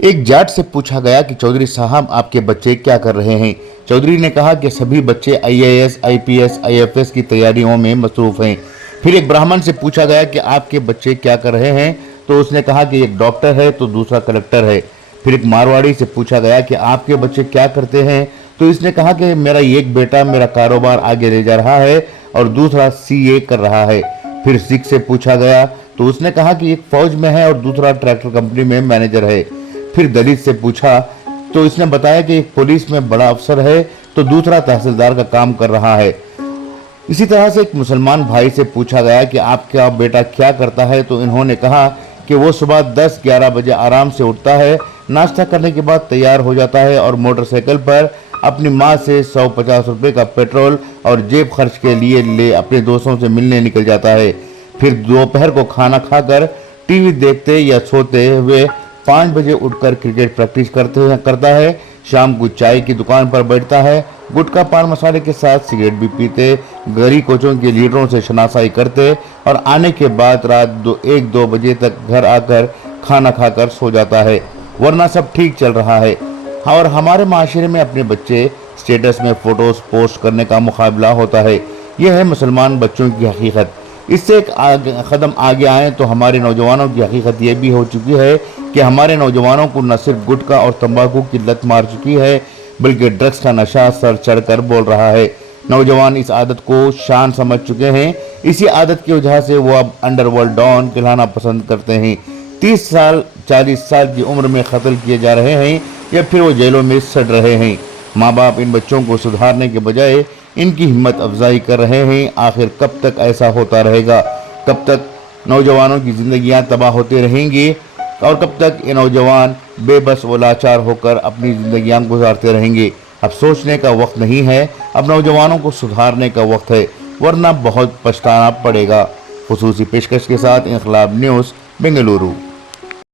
एक जाट से पूछा गया कि चौधरी साहब आपके बच्चे क्या कर रहे हैं। चौधरी ने कहा कि सभी बच्चे आईएएस, आईपीएस, आईएफएस की तैयारियों में मसरूफ हैं। फिर एक ब्राह्मण से पूछा गया कि आपके बच्चे क्या कर रहे हैं, तो उसने कहा कि एक डॉक्टर है तो दूसरा कलेक्टर है। फिर एक मारवाड़ी से पूछा गया कि आपके बच्चे क्या करते हैं, तो इसने कहा कि मेरा एक बेटा मेरा कारोबार आगे ले जा रहा है और दूसरा सीए कर रहा है। फिर सिख से पूछा गया तो उसने कहा कि एक फौज में है और दूसरा ट्रैक्टर कंपनी में मैनेजर है। फिर दलित से पूछा तो इसने बताया कि एक पुलिस में बड़ा अफसर है तो दूसरा तहसीलदार का काम कर रहा है। इसी तरह से एक मुसलमान भाई से पूछा गया कि आपका बेटा क्या करता है, तो इन्होंने कहा कि वो सुबह 10-11 बजे आराम से उठता है, नाश्ता करने के बाद तैयार हो जाता है और मोटरसाइकिल पर अपनी माँ से 150 रुपये का पेट्रोल और जेब खर्च के लिए ले अपने दोस्तों से मिलने निकल जाता है। फिर दोपहर को खाना खाकर टीवी देखते या सोते हुए 5 बजे उठकर क्रिकेट प्रैक्टिस करता है। शाम को चाय की दुकान पर बैठता है, गुटखा पान मसाले के साथ सिगरेट भी पीते, गली कोचों के लीडरों से शनासाई करते और आने के बाद रात 1-2 बजे तक घर आकर खाना खाकर सो जाता है, वरना सब ठीक चल रहा है। और हमारे माशरे में अपने बच्चे स्टेटस में फोटोज पोस्ट करने का मुकाबला होता है। यह है मुसलमान बच्चों की हकीकत। इससे एक कदम आगे आए तो हमारे नौजवानों की हकीकत ये भी हो चुकी है कि हमारे नौजवानों को न सिर्फ गुटखा और तंबाकू की लत मार चुकी है, बल्कि ड्रग्स का नशा सर चढ़कर बोल रहा है। नौजवान इस आदत को शान समझ चुके हैं। इसी आदत की वजह से वो अब अंडरवर्ल्ड डॉन कहलाना पसंद करते हैं। 30 साल 40 साल की उम्र में कत्ल किए जा रहे हैं या फिर वो जेलों में सड़ रहे हैं। माँ बाप इन बच्चों को सुधारने के बजाय इनकी हिम्मत अफजाई कर रहे हैं। आखिर कब तक ऐसा होता रहेगा? कब तक नौजवानों की जिंदगियां तबाह होती रहेंगी और कब तक ये नौजवान बेबस व लाचार होकर अपनी जिंदगियां गुजारते रहेंगे? अब सोचने का वक्त नहीं है, अब नौजवानों को सुधारने का वक्त है, वरना बहुत पछताना पड़ेगा। खुसूसी पेशकश के साथ इनकलाब न्यूज़ बेंगलुरु।